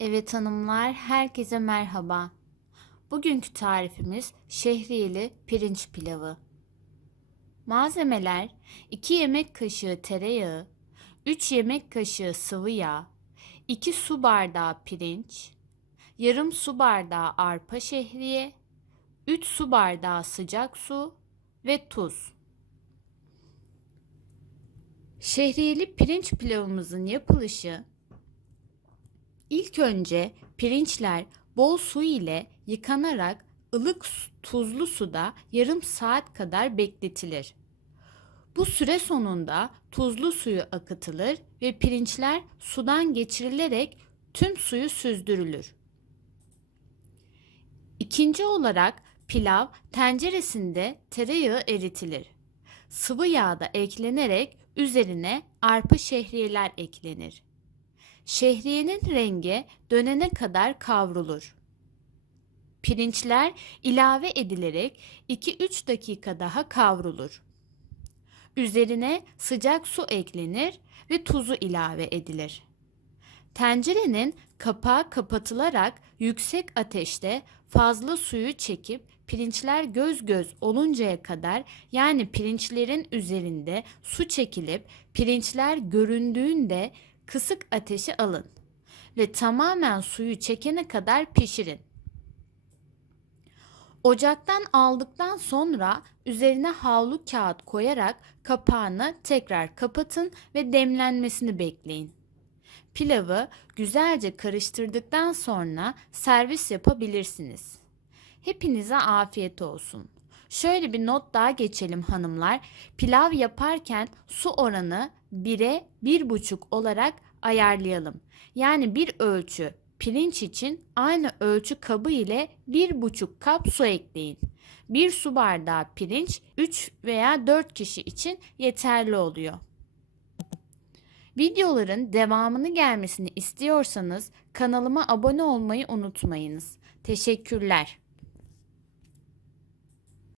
Evet hanımlar, herkese merhaba. Bugünkü tarifimiz şehriyeli pirinç pilavı. Malzemeler 2 yemek kaşığı tereyağı, 3 yemek kaşığı sıvı yağ, 2 su bardağı pirinç, yarım su bardağı arpa şehriye, 3 su bardağı sıcak su ve tuz. Şehriyeli pirinç pilavımızın yapılışı İlk önce pirinçler bol su ile yıkanarak ılık tuzlu suda yarım saat kadar bekletilir. Bu süre sonunda tuzlu suyu akıtılır ve pirinçler sudan geçirilerek tüm suyu süzdürülür. İkinci olarak pilav tenceresinde tereyağı eritilir. Sıvı yağ da eklenerek üzerine arpa şehriyeler eklenir. Şehriyenin rengi dönene kadar kavrulur. Pirinçler ilave edilerek 2-3 dakika daha kavrulur. Üzerine sıcak su eklenir ve tuzu ilave edilir. Tencerenin kapağı kapatılarak yüksek ateşte fazla suyu çekip pirinçler göz göz oluncaya kadar yani pirinçlerin üzerinde su çekilip pirinçler göründüğünde kısık ateşe alın ve tamamen suyu çekene kadar pişirin. Ocaktan aldıktan sonra üzerine havlu kağıt koyarak kapağını tekrar kapatın ve demlenmesini bekleyin. Pilavı güzelce karıştırdıktan sonra servis yapabilirsiniz. Hepinize afiyet olsun. Şöyle bir not daha geçelim hanımlar. Pilav yaparken su oranı 1'e 1,5 olarak ayarlayalım. Yani bir ölçü pirinç için aynı ölçü kabı ile 1,5 kap su ekleyin. 1 su bardağı pirinç 3 veya 4 kişi için yeterli oluyor. Videoların devamını gelmesini istiyorsanız kanalıma abone olmayı unutmayınız. Teşekkürler.